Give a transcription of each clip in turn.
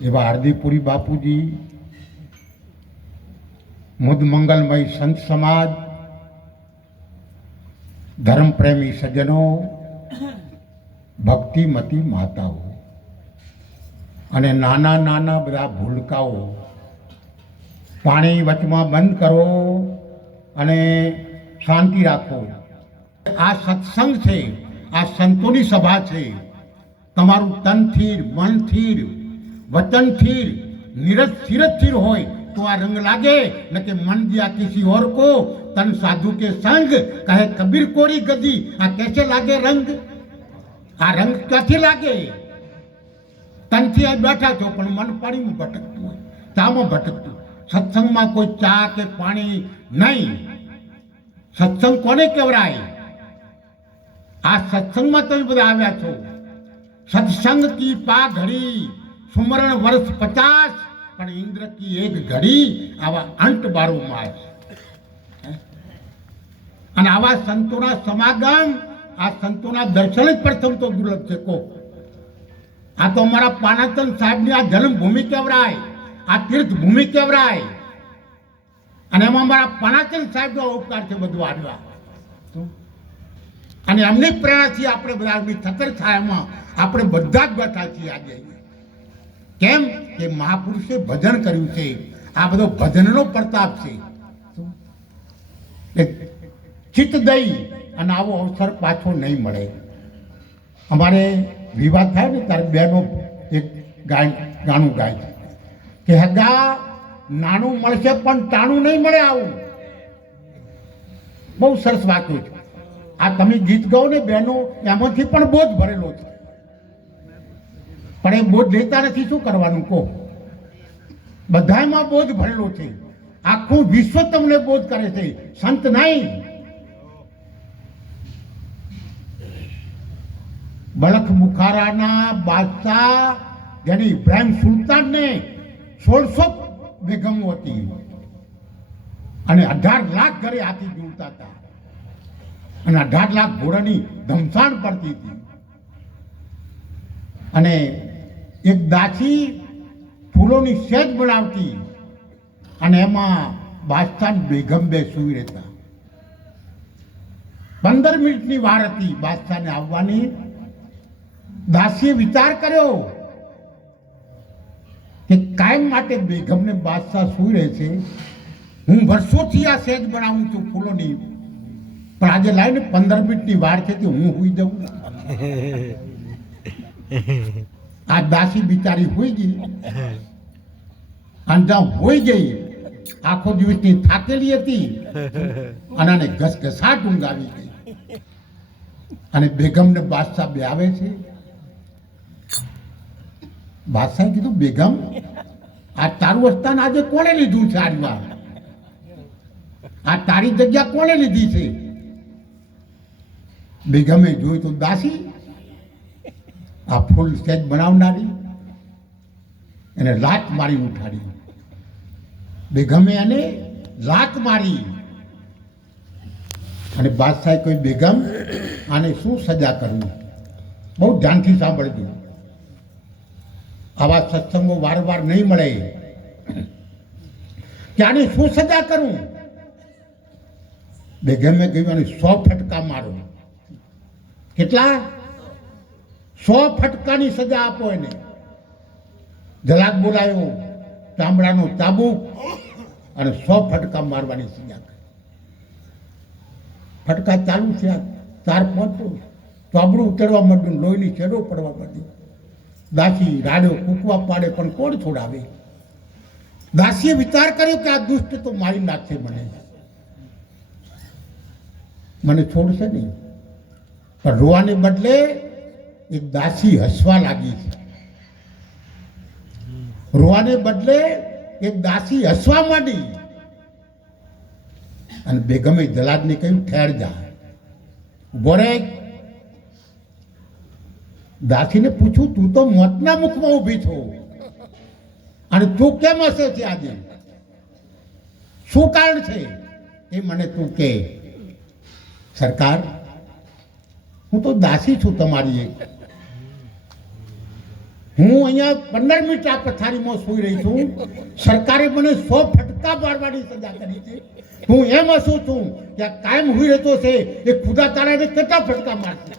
એવા હાર્દિકપુરી બાપુજી મંગલમય સંત સમાજ, ધર્મપ્રેમી સજ્જનો, ભક્તિમતી માતાઓ અને નાના નાના બધા ભૂલકાઓ. પાણી વચમાં બંધ કરો અને શાંતિ રાખો. આ સત્સંગ છે, આ સંતોની સભા છે. તમારું તનથી મનથી વચનથી નીરજ સ્થિરજથી હોય તો આ રંગ લાગે ન કે મન દિયા કિસી ઓર કો? તન સાધુ કે સંગ? કહે કબીર કોરી ગદી, આ કેસે લાગે રંગ? આ રંગ ક્યાંથી લાગે? તનથી આ બેઠા છો, પણ મન પાણીમાં ભટકતું હોય ચામાં ભટકતું સત્સંગમાં કોઈ ચા કે પાણી નહીં. સત્સંગ કોને કહેવરાય આ સત્સંગમાં તમે બધા આવ્યા છો. સત્સંગ કી પા ઘડી. સુમરણ વર્ષ પચાસ, પણ ઇન્દ્ર કી એક ઘડી આવા અંત બારો માય અને આવા સંતોના સમાગમ, આ સંતોના દર્શન જ પ્રથમ તો દુર્લભ છે કો આ તો અમારા પાનાચંદ સાહેબની આ જન્મભૂમિ કેવરાય આ તીર્થભૂમિ કેવરાય અને એમાં અમારા પાનાચંદ સાહેબનો ઉપકાર છે બધું આવ્યા. અને એમની પ્રેરણાથી આપણે બધા થતર છાયામાં આપણે બધા જ બેઠા છીએ આજે કેમ? કે મહાપુરુષે ભજન કર્યું છે. આ બધો ભજનનો પ્રતાપ છે. ચિત્ત દઈ અને આવો અવસર પાછો નહીં મળે. અમારે વિવાદ થાય ને ત્યારે બેનો એક ગાય ગાણું ગાય કે હગા, નાનું મળશે પણ ટાણું નહીં મળે આવું. બહુ સરસ વાક્યું છે. આ તમે ગીત ગાઓ ને બહેનો એમાંથી પણ બોધ ભરેલો છે. પણ એ બોધ લેતા નથી, શું કરવાનું કહો? બધામાં બોધ ભરેલો છે. આખું વિશ્વ તમને બોધ કરે છે. સંત નહીં. બલખ બુખારાના બાદશાહ જેની ઇબ્રાહિમ સુલતાનને સોળસો બેગમો હતી. અને અઢાર લાખ ઘરે હાથી જોડતા હતા. અને અઢાર લાખ ઘોડાની ધમસાણ પડતી હતી. અને એક દાસી ફૂલોની સેજ બનાવતી અને એમાં બાદશાહ બેગમ સુઈ રહેતા. પંદર મિનિટની વાર હતી બાદશાહને આવવાની. દાસીએ વિચાર કર્યો કે કાયમ માટે બેગમને બાદશાહ સુઈ રહે છે. હું વર્ષોથી આ સેજ બનાવું છું ફૂલોની. પણ આજે લાવીને પંદર મિનિટની વાર છે હું સુઈ જઉં આ દાસી બિચારી હોઈ ગઈ. અને જ્યાં હોઈ ગઈ, આખો દિવસની થાકેલી હતી. અને આને ઘસઘસાટ ઊંઘ આવી ગઈ. અને બેગમને બાદશાહ બે આવે છે. બાદશાહે કીધું, બેગમ, આ તારું સ્થાન આજે કોણે લીધું છે આજમાં આ તારી જગ્યા કોણે લીધી છે? બેગમે જોયું તો દાસી આ ફૂલ સ્ટેજ બનાવનારી એને લાત મારી ઉઠાડી. બેગમે એને લાત મારી. અને બાદશાહે કોઈ બેગમ, આને શું સજા કરવી? બહુ ધ્યાનથી સાંભળજો. આવા સત્સંગો વારંવાર નહીં મળે. કે આને શું સજા કરું? બેગમે કહ્યું, આને સો ફટકા મારો. કેટલા? સો ફટકાની સજા આપો એને. જલાક બોલાયો, ચામડાનો ચાબુક અને સો ફટકા મારવાની સજા ફટકા ચાલુ થયા ચાર પાંચ. ચાબડું ઉતરવા માંડ્યું, લોહીની છેડો પડવા માંડી. દાસી રાડ્યો કૂકવા પાડે, પણ કોણ છોડાવે? દાસીએ વિચાર કર્યો કે આ દુષ્ટ તો મારી નાખશે મને. મને છોડશે નહીં. પણ રોવાને બદલે એક દાસી હસવા લાગી છે. રોવાને બદલે એક દાસી હસવા માંડી. અને બેગમે જલાદને કહ્યું, ઠેર જા. ઊભો દાસીને પૂછ્યું, તું તો મોતના મુખમાં ઊભી છો. અને તું કેમ હસે છે આજે? શું કારણ છે? એ મને તું કે, સરકાર, હું તો દાસી છું તમારી એક. હું અહીંયા પંદર મિનિટ આ પથારીમાં સુઈ રહી છું. સરકારે મને સો ફટકા મારવાની સજા કરી છે. હું એમ હસું છું કે આ કાયમ હુઈ રહેતો છે. એ ખુદા તારાને કેટલા ફટકા મારશે?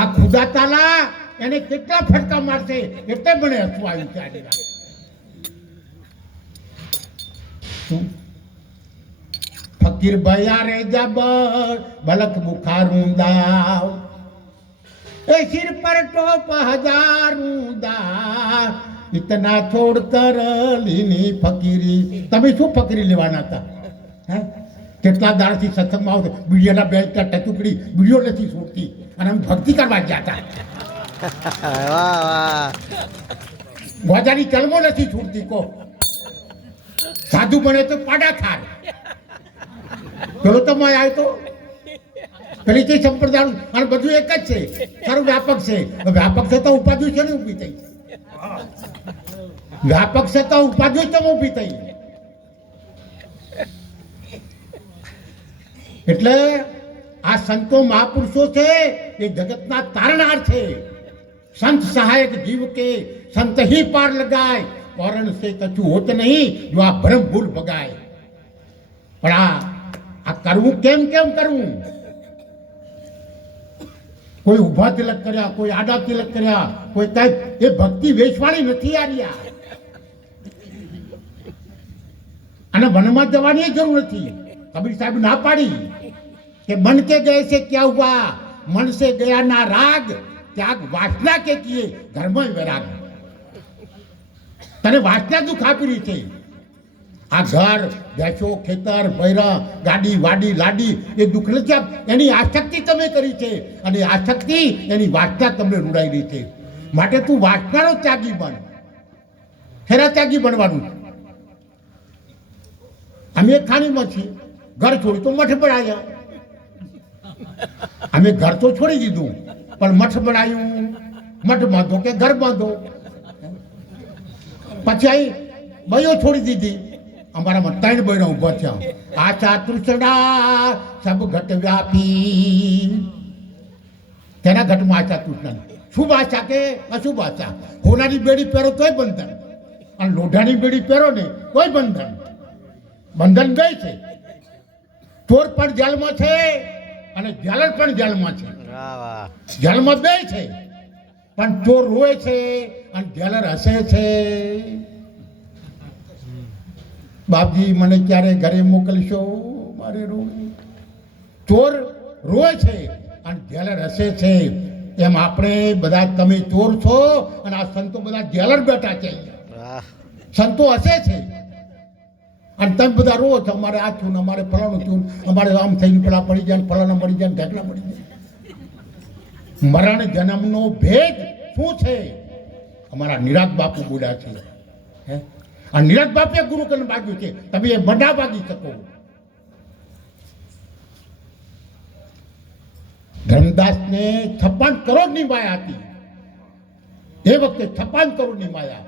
આ ખુદા તાલા એને કેટલા ફટકા મારશે? એટલે મને હસવું આવ્યું છે આજે? ફકીર ભયા રે જબર બલક બુખારું દાવ એ સિર પર ટોપ હજારું દા ઇતના છોડ તરલીની ફકીરી. તમે શું ફકીરી લેવાના હતા? હે? કેટલા દાળથી સત્સંગમાં આવતો? બીડિયાના બે ટચુકડી બીડીઓ નથી છૂટતી અને અમે ભક્તિ કરવા ગયા હતા. ગોજાની ચલમો નથી છૂટતી કો સાધુ બને તો પાડા ખાર પેલો તો મોય આવ્યો તો ફરીથી સંપ્રદાયું અને બધું એક જ છે સારું વ્યાપક છે વ્યાપક થતા ઉપાધિ છે ને ઊભી થઈ વ્યાપક થતા ઉપાધિ ચમ ઊભી થઈ એટલે આ સંતો મહાપુરુષો છે એ જગતના તારણાર છે સંત સહાયક જીવ કે સંત હી પાર લગાય પરણ સે કચું હોત નહીં જો આ ભ્રમ ભૂલ ભગાય પણ આ આ કરવું કેમ કેમ કરવું કોઈ ઊભા તિલક કર્યા, કોઈ આડા તિલક કર્યા, કોઈ કંઈક એ ભક્તિ વેશવાળી નથી આવ્યા અને મનમાં જવાની જરૂર નથી. કબીર સાહેબ ના પાડી કે મન કે ગયે છે ક્યાં હુઆ? મન સે ગયા ના રાગ. ત્યાગ વાસના કે કીએ? ધર્મ વૈરાગ. તને વાસના દુખ આપી રહી છે. આ ઘર ભેંસો ખેતર, ભૈરા, ગાડી, વાડી, લાડી, એ દુઃખ નથી આપ. એની આસક્તિ તમે કરી છે અને આસક્તિ એની વાસના તમને રૂડાઈ રહી છે. માટે તું વાસનાનો ત્યાગી બન. ખેરા ત્યાગી બનવાનું. અમે ખાણીમાં છીએ. ઘર છોડી તો મઠ પર આવ્યા અમે ઘર તો છોડી દીધું, પણ મઠ બનાવ્યું મઠ બાંધો કે ઘર બાંધો. પછી બયો છોડી દીધી. અમારામાં ત્રણ બહેનો ઊભા થયા. આશા તૃષ્ણા સબ ઘટ વ્યાપી. તેના ઘટમાં આશા તૃષ્ણા શુભ આશા કે? અશુભ આશા હોનાની બેડી પહેરો તોય બંધન. અને લોઢાની બેડી પહેરો ને તોય બંધન. બંધન ગઈ છે. ચોર પણ જેલમાં છે અને જેલર પણ જેલમાં છે. જેલમાં બે છે. પણ ચોર રોય છે અને જેલર હસે છે. બાપજી મને ક્યારે ઘરે મોકલશો? મારે રોગી ચોર રોય છે અને જેલર હસે છે. એમ આપણે બધા તમે ચોર છો અને આ સંતો બધા જેલર બેઠા છે સંતો હસે છે. અને તમે બધા રો છો અમારે આ થયું અમારે ફલાણું થયું અમારે આમ થઈને પેલા પડી જાય ફલાણા મળી જાય ઢેકલા મળી જાય. મરણ જન્મનો ભેદ શું છે? અમારા નિરાગ બાપુ બોલ્યા છે. હે? આ નિરાગ બાપે ગુરુ કન માગ્યું છે તમે એ મંડા માગી શકો ધર્મદાસને છપ્પન કરોડની માયા હતી એ વખતે છપ્પન કરોડની માયા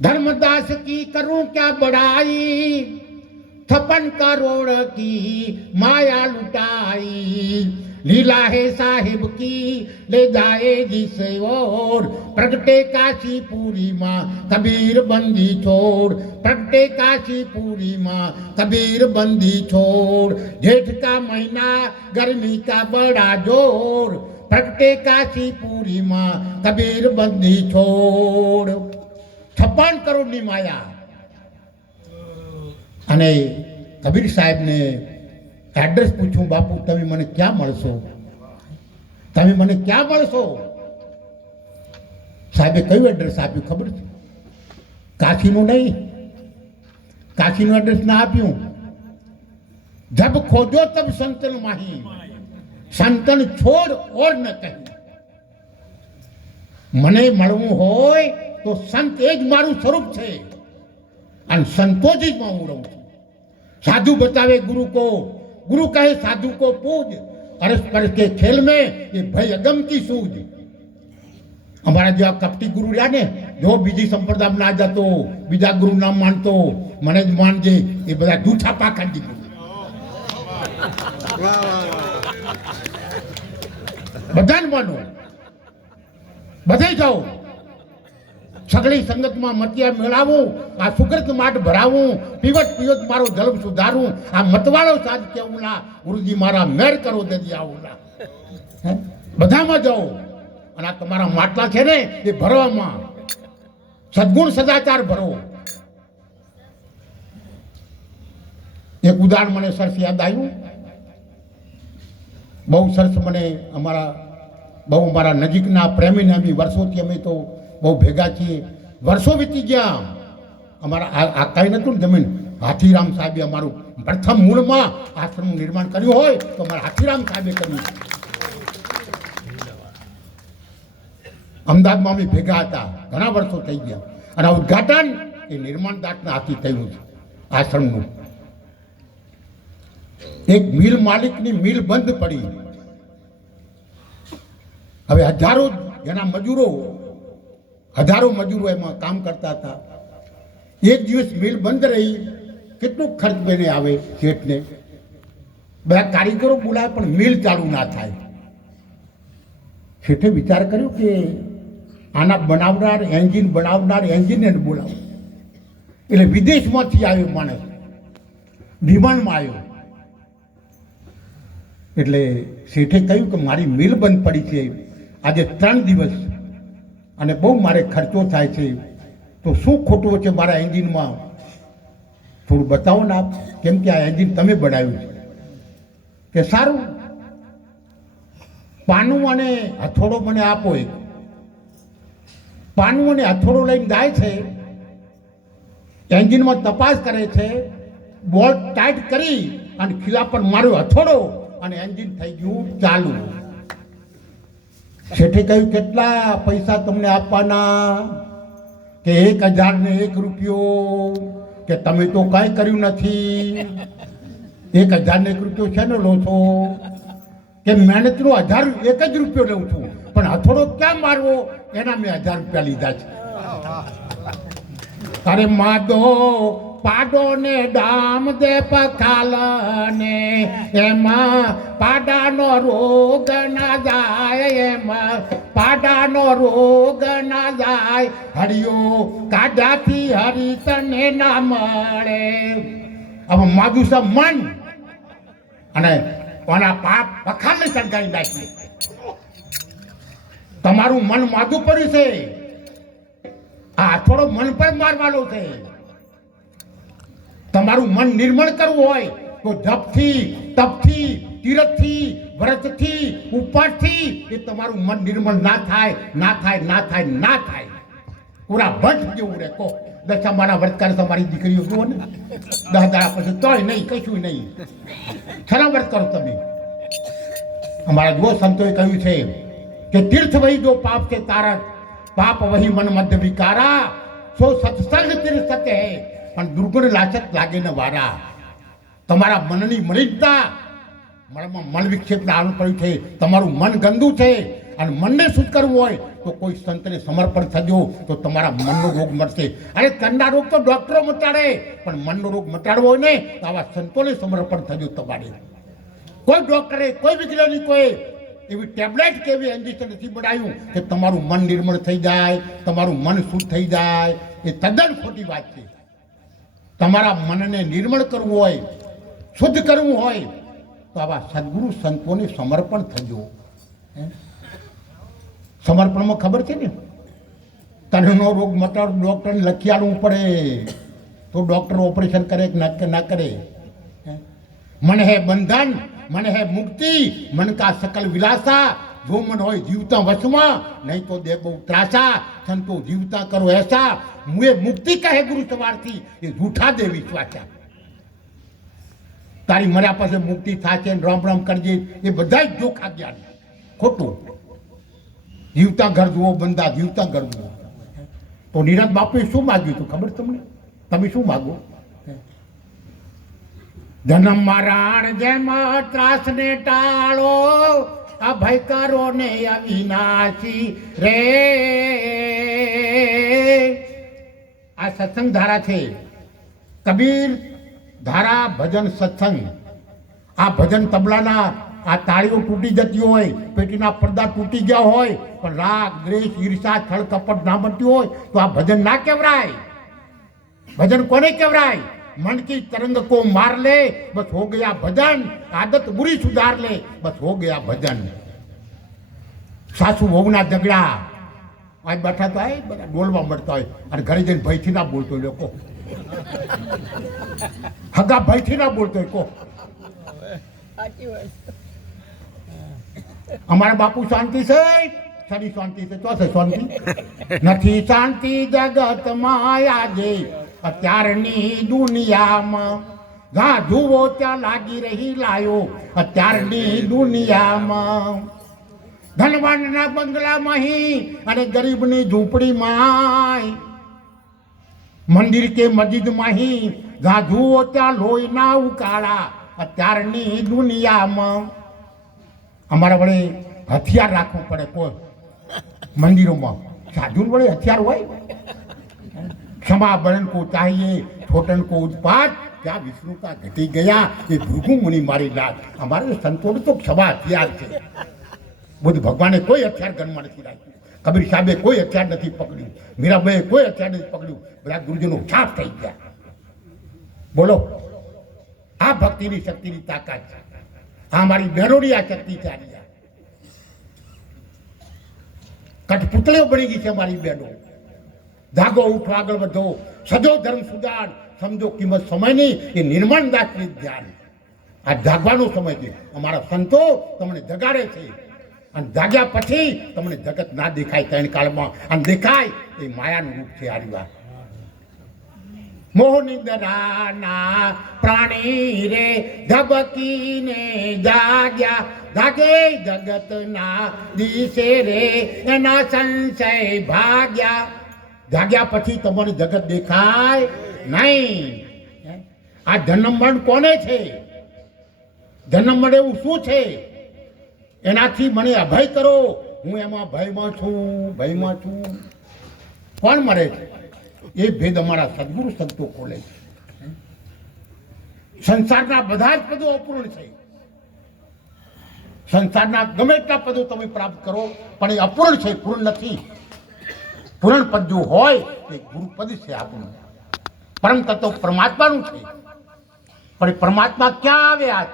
धर्मदास की करूं क्या बड़ाई छप्पन करोड़ की माया लुटाई लीला है साहिब की ले जाए जिसे और प्रगटे काशी पूरी माँ कबीर बंदी छोड़ प्रगटे काशी पूरी माँ कबीर बंदी छोड़ जेठ का महीना गर्मी का बड़ा जोर प्रगटे काशी पूरी माँ कबीर बंदी छोड़ છપ્પન કરોડની માયા અને કબીર સાહેબને એડ્રેસ પૂછું બાપુ, તમે મને ક્યાં મળશો? તમે મને ક્યાં મળશો? સાહેબે કયું એડ્રેસ આપ્યું ખબર છે? કાશીનું નહીં. કાશીનું એડ્રેસ ના આપ્યું. જબ ખોજો તબ સંતન માહી. સંતન છોડ ઓર ન કહી. મને મળવું હોય તો સંત એ જ મારું સ્વરૂપ છે. અને સંતો જ માં હું રહું છું. સાધુ બતાવે ગુરુ को गुरु कहे साधु को पूज अरस परस के खेल में ये भय अगम की सूझ અમારા જેવા કપટી ગુરુ રહ્યા ને જો બીજી સંપ્રદાય ના જતો બીજા ગુરુ નામ માનતો મને જ માનજે એ બધા જૂઠા પાખંડી ગુરુ બધાને માનો બધે જાઓ સગળી સંગતમાં મતિયા મેળાવું, આ સુગત માટ ભરાવું પીવત પીવત મારો જલમ સુધારું, આ મતવાળો સાજ કેવું ના ગુરુજી મારા મેર કરો દેદી આવું ના બધામાં જાઓ. અને આ તમારા માટલા છે ને, એ ભરવામાં. સદગુણ સદાચાર ભરો. એક ઉદાહરણ મને સરસ યાદ આવ્યું. બહુ સરસ મને અમારા, બહુ અમારા નજીકના પ્રેમીને અમે વર્ષોથી અમે તો બહુ ભેગા છીએ. વર્ષો વીતી ગયા અમારા આ કાંઈ નતું ને જમીન. હાથીરામ સાહેબે અમારું પ્રથમ મૂળમાં આશ્રમનું નિર્માણ કર્યું હોય તો અમારા હાથીરામ સાહેબે કર્યું. અમદાવાદમાં અમે ભેગા હતા. ઘણા વર્ષો થઈ ગયા. અને ઉદઘાટન એ નિર્માણ દાસના હાથી થયું છે. આશ્રમનું. એક મિલ માલિકની મિલ બંધ પડી. હવે હજારો એના મજૂરો હજારો મજૂરો એમાં કામ કરતા હતા. એક દિવસ મિલ બંધ રહી. કેટલો ખર્ચ બને આવે શેઠને? બધા કારીગરો બોલાવે પણ મિલ ચાલુ ના થાય. શેઠે વિચાર કર્યો કે આના બનાવનાર, એન્જિન બનાવનાર એન્જિનિયર બોલાવો. એટલે વિદેશમાંથી આવ્યો માણસ. વિમાનમાં આવ્યો. એટલે શેઠે કહ્યું કે મારી મિલ બંધ પડી છે. આજે ત્રણ દિવસ અને બહુ મારે ખર્ચો થાય છે. તો શું ખોટું છે મારા એન્જિનમાં? થોડું બતાવો ને આપ, કેમ કે આ એન્જિન તમે બનાવ્યું છે. કે સારું. પાનું અને હથોડો મને આપો એક. પાનું અને હથોડો લઈને જાય છે. એન્જિનમાં તપાસ કરે છે. બોલ્ટ ટાઈટ કરી અને ખીલા પર માર્યો હથોડો અને એન્જિન થઈ ગયું ચાલુ. શેઠે કહ્યું, કેટલા પૈસા તમને આપવાના? કે એક હજાર ને એક રૂપિયો? કે તમે તો કાંઈ કર્યું નથી? એક હજાર ને એક રૂપિયો છે ને લો છો? કે મહેનતનો હજાર, એક જ રૂપિયો લઉં છું. પણ હથોડો ક્યાં મારવો? એના મેં હજાર રૂપિયા લીધા છે. અરે માધો પાડો ને ડામ દે પખાલને, એમાં પાડાનો રોગ ના જાય, એમાં પાડાનો રોગ ના જાય. હરિયો કાઢાથી હરી તને ના મળે. હવે માધુ સા મન. અને કોના પાપ પખાલને ચડકાઈ નાખી તમારું મન માધું પડ્યું છે. આ થોડો મન પર મારવાનો છે. તમારું મન નિર્મળ કરવું હોય તો જપથી, તપથી, તીરથથી વ્રતથી ઉપવાસથી એ તમારું મન નિર્મળ ના થાય ના થાય ના થાય ના થાય. પૂરા ભટ્ટ જેવું રે કો દશા મારા વ્રત કરે તમારી દીકરીઓ જુઓ ને. દસ દાડા પછી તોય નહીં, કશું નહીં. ખરા વ્રત કરો તમે. અમારા જુઓ સંતોએ કહ્યું છે કે તીર્થ વહી જો પાપ છે તારક, પાપ વહી મન મધ્ય વિકારા, સો સત્સંગ તીર્થ સત્ય હે. પણ દુર્ગુણ લાચક લાગે ને વારા. તમારા મનની મલિનતા મનમાં મન વિક્ષેપ આવવું પડ્યું છે. તમારું મન ગંદુ છે અને મનને શુદ્ધ કરવું હોય તો કોઈ સંતને સમર્પણ થજો તો તમારા મનનો રોગ મળશે અરે કંડા રોગ તો ડોક્ટરો મટાડે, પણ મનનો રોગ મટાડવો હોય ને તો આવા સંતોને સમર્પણ થજો તમારે. કોઈ ડોક્ટરે, કોઈ વૈજ્ઞાનિકોએ એવી ટેબ્લેટ કે એવી ઇન્જેક્શન નથી બનાવ્યું કે તમારું મન નિર્મળ થઈ જાય, તમારું મન શુદ્ધ થઈ જાય. એ તદ્દન ખોટી વાત છે. તમારા મનને નિર્મળ કરવું હોય, શુદ્ધ કરવું હોય, તો આવા સદગુરુ સંતોને સમર્પણ થજો. સમર્પણમાં ખબર છે ને? તનનો રોગ મતલબ ડૉક્ટરને લખી પડે, તો ડૉક્ટર ઓપરેશન કરે કે ના કરે? મન હે બંધન, મન હે મુક્તિ, મન કા સકલ વિલાસા જો મન હોય જીવતા વસમા નહીં તો દે બહુ ત્રાસા સંતો જીવતા કરો એસા. મુએ મુક્તિ કહે ગુરુ સવારથી, એ જૂઠા દે વિશ્વાસા. તારી મર્યા પાસે મુક્તિ થાશે રામ રામ કરજે, એ બધા જ જોખા જ્ઞાન ખોટું. જીવતા ઘર જુઓ બંધા જીવતા ઘર જુઓ. તો નિરાજ બાપુએ શું માગ્યું હતું ખબર તમને? તમે શું માગો? જન્મ મારાણ જેમ ત્રાસને ટાળો. અભય કરો ને અવિનાશી રે. આ સત્સંગ ધારા છે. કબીર ધારા ભજન સત્સંગ. આ ભજન તબલાના આ તાળીઓ તૂટી જતી હોય, પેટીના પડદા તૂટી ગયા હોય, પણ રાગ, દ્વેષ, ઈર્ષા, છળ, કપટ ના બનતી હોય, તો આ ભજન ના કહેવરાય. ભજન કોને કહેવરાય? मन की तरंग को मार ले बस हो गया भजन आदत बुरी सुधार ले बस हो गया भजन સાસુ વહુના ઝઘડા આ બેઠા તો આય બધા બોલવા મળતા હોય અને ઘરે જઈને ભયથી ના બોલતો હોય લોકો હગા ભયથી ના બોલતો હોય કો અમારા બાપુ શાંતિ છે સારી શાંતિ છે તો છે શાંતિ નથી શાંતિ જગતમાં આજે અત્યારની દુનિયામાં ઘા જુઓ ત્યાં લાગી રહી લાયો અત્યારની દુનિયામાં. ધનવાનના બંગલામાં અને ગરીબની ઝૂંપડીમાં મંદિર કે મસ્જિદમાં ઘા જુઓ ત્યાં લોહીના ઉકાળા અત્યારની દુનિયામાં. અમારા વડે હથિયાર રાખવું પડે કોઈ મંદિરોમાં. સાધુ વડે હથિયાર હોય? क्षमा बरन को चाहिए छोटन को उत्पाद क्या विष्णु का घटी गया ये भृगु मुनि मारी लात हमारे संतों तो क्षमा हथियार છે બુદ્ધ ભગવાને કોઈ હથિયાર ગનમાં નથી રાખ્યું કબીર સાહેબે કોઈ હથિયાર નથી પકડ્યું મીરાબાઈએ કોઈ હથિયાર નથી પકડ્યું બધા ગુરુજીનો છાપ થઈ ગયા બોલો આ ભક્તિની શક્તિની તાકાત છે આ મારી બહેનોની આ શક્તિ છે આની આ. કઠપુતળીઓ બની ગઈ છે મારી બહેનો જાગો, ઉઠો, આગળ વધો. સજો ધર્મ સુધાર. સમજો કિંમત સમયની, એ નિર્માણ દાસની ધ્યાન. આ જાગવાનો સમય છે. અમારા સંતો તમને જગાડે છે. અને જાગ્યા પછી તમને જગત ના દેખાય ત્રણ કાળમાં. અને દેખાય એ માયાનું રૂપ છે આરી વાત મોહનિંદરાના પ્રાણી રે ધબકીને જાગ્યા. જાગે જગતના દિશે રે એના સંશય ભાગ્યા. જાગ્યા પછી તમને જગત દેખાય નહીં. આ જન્મમણ કોને છે? જન્મ મરણ એવું શું છે? એનાથી મને અભય કરો. હું એમાં ભયમાં છું ભયમાં છું. કોણ મરે છે? એ ભેદ અમારા સદગુરુ સંતો ખોલે છે. સંસારના બધા જ પદો અપૂર્ણ છે. સંસારના ગમે એટલા પદો તમે પ્રાપ્ત કરો, પણ એ અપૂર્ણ છે, પૂર્ણ નથી. પૂર્ણ પદ જો હોય એ ગુરુપદ છે આપણું. પરમ તત્વ પરમાત્માનું છે. પણ એ પરમાત્મા ક્યાં આવ્યા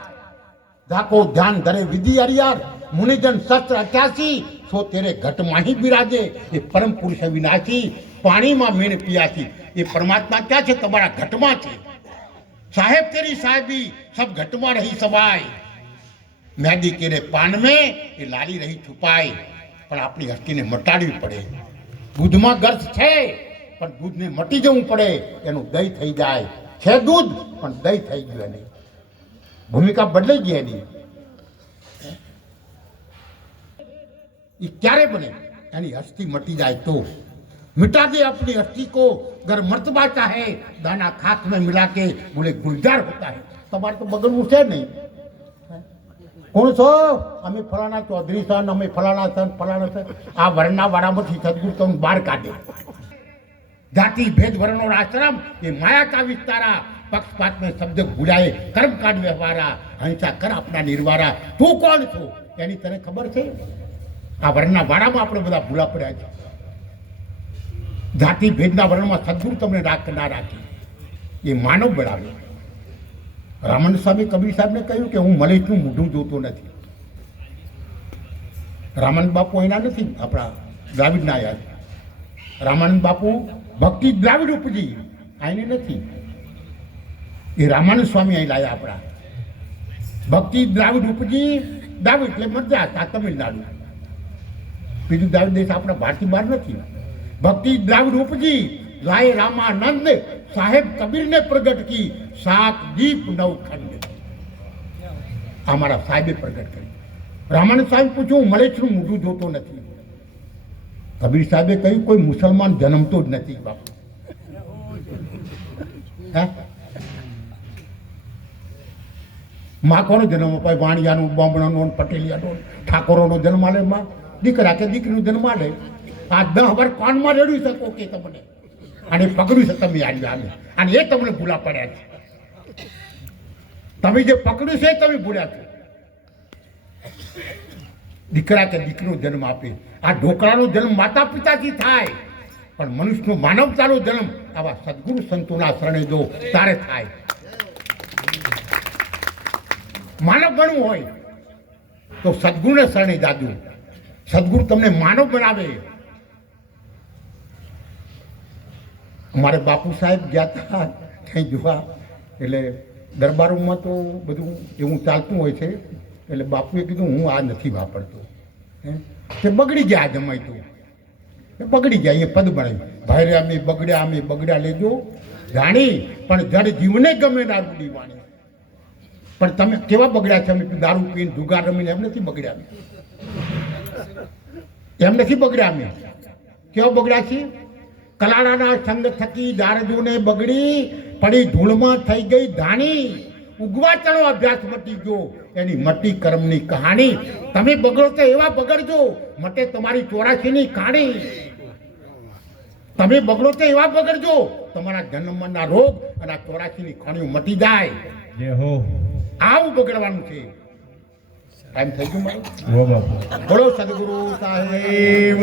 ધાકો ધ્યાન ધરે વિધિ હરિયાર મુનિજન શસ્ત્ર અઠ્યાસી, સો તેરે ઘટમાં ही બિરાજે, એ પરમ પુરુષ વિનાશી પાણીમાં મેણ પિયાસી. એ પરમાત્મા ક્યાં છે? તમારા ઘટમાં છે. સાહેબ તેરી સાહેબી, સબ ઘટમાં રહી સબાય મેદી કેરે પાન में એ લાલી રહી છુપાય. પણ આપણી હસ્તીને મટાડવી પડે. દૂધમાં ગર્ભ છે પણ દૂધને મટી જવું પડે એનું દહીં થઈ જાય છે દૂધ પણ દહીં થઈ ગયું એની ભૂમિકા બદલાઈ ગઈ એની ये क्यारे बने यानी हस्ती मटी जाए तो मिटा दे अपनी हस्ती को अगर मर्तबा चाहे दाना खाक में मिला के बोले गुलजार होता है તમારે તો બગડવું છે નહીં કોણ છો? અમે ફલાણા ચૌધરી સન અમે ફલાણા સન ફલાણા સન આ વર્ણના વાળામાંથી સદગુરુ તમને બહાર કાઢે. જાતિ ભેદ વર્ણનો આશ્રમ એ માયા કા વિસ્તારા. પક્ષપાત મેં શબ્દ ભૂલાય કાઢ વ્યવહારા હંસા કર આપના નિર્વારા. તું કોણ છો? એની તને ખબર છે? આ વર્ણના વાડામાં આપણે બધા ભૂલા પડ્યા છે. જાતિ ભેદના વર્ણમાં સદગુરુ તમને રાખ ના રાખી. એ માનવ બનાવે રામન સ્વામી કબીર સાહેબને કહ્યું કે હું મલેશનું મોઢું જોતો નથી. રામાનંદ બાપુ એના નથી, આપણા દ્રાવિડના યાદ રામાનંદ બાપુ ભક્તિ દ્રાવિડ ઉપજી આને નથી. એ રામાનંદ સ્વામી અહીં લાયા આપણા. ભક્તિ દ્રાવિડ ઉપજી, દ્રાવિડ એટલે મદ્રાસ આ તમિલનાડુ. બીજું દ્રાવિડ દેશ આપણા ભારતી બહાર નથી. ભક્તિ દ્રાવિડ ઉપજી, લાય રામાનંદ. સાહેબ કબીરને પ્રગટ કી સાત દીપ નવ ખંડ. અમારા સાહેબે પ્રગટ કરી. બ્રાહ્મણ સાહેબ પૂછ્યું મલેશનું મોઢું જોતો નથી. કબીર સાહેબે કહ્યું, કોઈ મુસલમાન જન્મતો જ નથી, બાપુ. માં કોનો જન્મ અપાય, વાણિયાનો, બામણાનો, પટેલિયાનો, ઠાકોરોનો જન્મ આલે, માં. દીકરા કે દીકરીનો જન્મ આલે. આ દહ વર્ષ કોણમાં રેડવી શકો કે તમને? અને પકડ્યું છે તમે આજે આને અને એ તમને ભૂલા પડ્યા છે. તમે જે પકડ્યું છે તમે ભૂલ્યા છો. દીકરા કે દીકરીનો જન્મ આપે. આ ઢોકળાનો જન્મ માતા પિતાથી થાય. પણ મનુષ્યનો માનવતાનો જન્મ આવા સદગુરુ સંતોના શરણે જો તારે થાય. માનવ બનવું હોય તો સદગુરુને શરણે જાજુ. સદગુરુ તમને માનવ બનાવે. અમારે બાપુ સાહેબ ગયા હતા ત્યાં જોવા. એટલે દરબારોમાં તો બધું એવું ચાલતું હોય છે. એટલે બાપુએ કીધું, હું આ નથી વાપરતો. તે બગડી ગયા આ જમાઈ તો. એ બગડી ગયા, એ પદ બનાવ્યું. ભાઈ અમે બગડ્યા અમે બગડ્યા, લેજો. જાણી, પણ જડ જીવને ગમે દારૂની વાણી. પણ તમે કેવા બગડ્યા છે? અમે દારૂ પીને, જુગાર રમીને, એમ નથી બગડ્યા. એમ નથી બગડ્યા અમે. કેવા બગડ્યા છીએ? કલાડાના સંગ થકી દારજોને બગડી પડી ધૂળમાં થઈ ગઈ ધાણી. ઉગવા ચલો અભ્યાસ મટી ગયો. એની મટી કર્મની કહાણી. તમે બગડો તો એવા બગડજો. મટે તમારી ચોરાશીની કહાણી તમે બગડો તો એવા બગડજો. તમારા જન્મના રોગ અને આ ચોરાશીની ખાણીઓ મટી જાય. આવું બગડવાનું છે. ટાઈમ થઈ ગયો મારો? બોલો સદગુરુ સાહેબ.